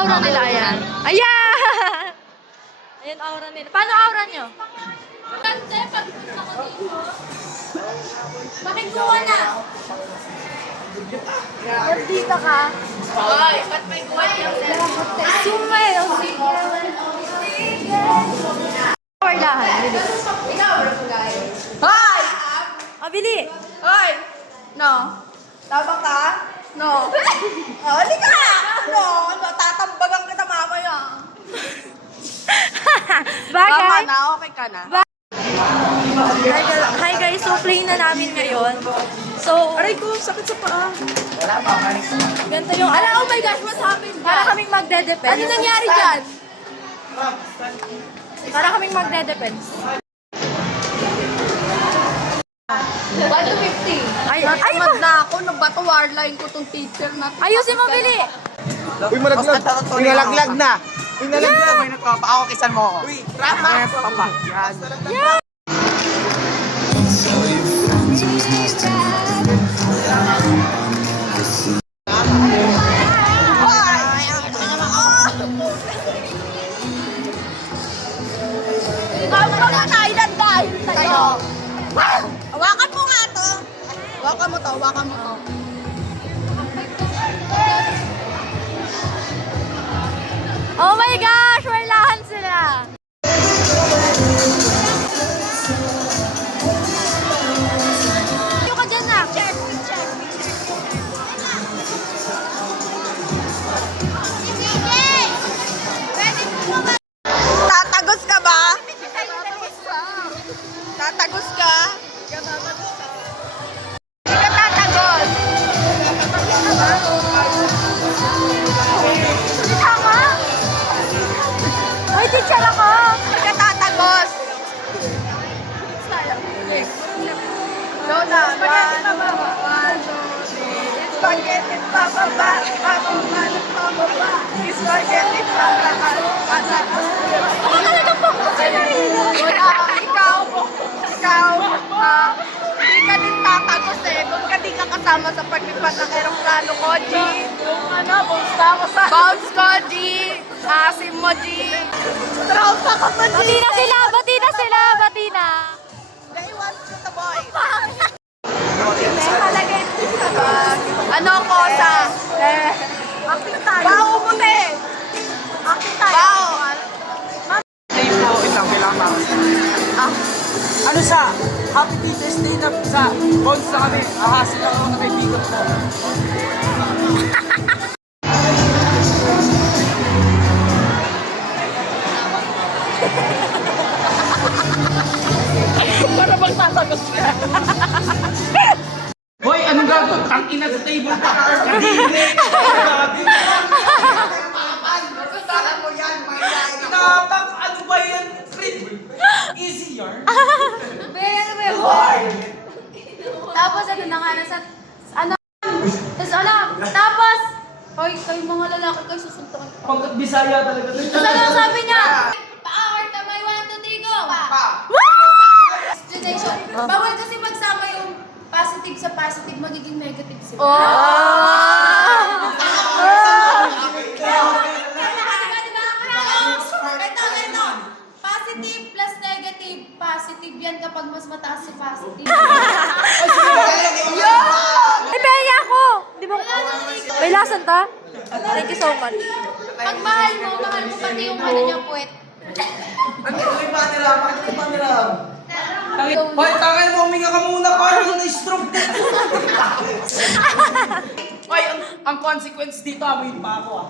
aura nila? Ayan. Ayan! Ayan aura nila. Paano aura nyo? Kante, pagpunta ko dito. Bakit kuha na? Dito ka. Hoy, ba't may kuha niyang Sumay. Awardahan. Bili. Ikaw, barangay. Hoy! Mabili. Hoy! No. Tama ka? No. Oh, hindi ka! No, tatambagan kita mamaya. Tama Bagay. na, okay ka na. Hi guys, so play na namin ngayon. So, Aray ko, sakit sa paa. ganito yung... Oh my gosh, what happened? Para kaming magde-depends. Ano nangyari dyan? Para kaming magde-depends. 1 to 50. Ay, Natamad na ako, nagbato warline ko tong teacher na. ayusin mo, Bili. Uy, malaglag. Pinalaglag na. Pinalaglag. May nagpapaawa, kisan mo ako. Uy, rama. Papa. Yan. Bago ka na, ilan dahil sa'yo. Hawakan mo nga to. Hawakan mo to, hawakan mo to. Oh my gosh, warlahan sila. Yung ka dyan na. Check. Tatagos ka ba? Tatagos ka? Hindi ka tatagos. Tama. Ay, teacher ako. Hindi ka tatagos. Lola, spaghetti pababa, pababa, pababa, spaghetti pababa, pababa. Ako talaga po. Wala, ikaw, hindi ka din tatagos eh. Doon ka din kasama sa paglipat ng aeroplano ko, G. Yung bounce na ako sa... Bounce ko, G. Asim mo, G. Trauma ka pa, G. Bati na sila, bati na sila, bati na. They want to the boy. Ano ko sa... Acting tayo. Bao mo, te. Acting tayo. Bao. Ano sa Happy Teacher's Day na sa Bones na kami. Ahasin lang ako ng kaibigan ko. Para bang tatagos ka. Hoy, anong gagawin? Tangina sa table pa. Kadili. Tapang, ano ba yan? Easy yarn. Tapos ano na nga, ano? Tapos, hoy, kayo mga lalaki, kayo susuntukan ko. Pangkat Bisaya talaga. Tapos ano sabi niya? Pa-hour na may 1, 2, 3, go! Explanation. Bawal kasi magsama yung positive sa positive, magiging negative sila. Ito. Positive plus negative. Positive yan kapag mas mataas si positive. Ay, Bea ako. Di ba? May lasan ta? Thank you so much. Pag mahal mo pati yung ano niya puwet. Hoy, tangay mo, huminga ka muna para na-stroke. Hoy, ang consequence dito, amoy pa ako ah.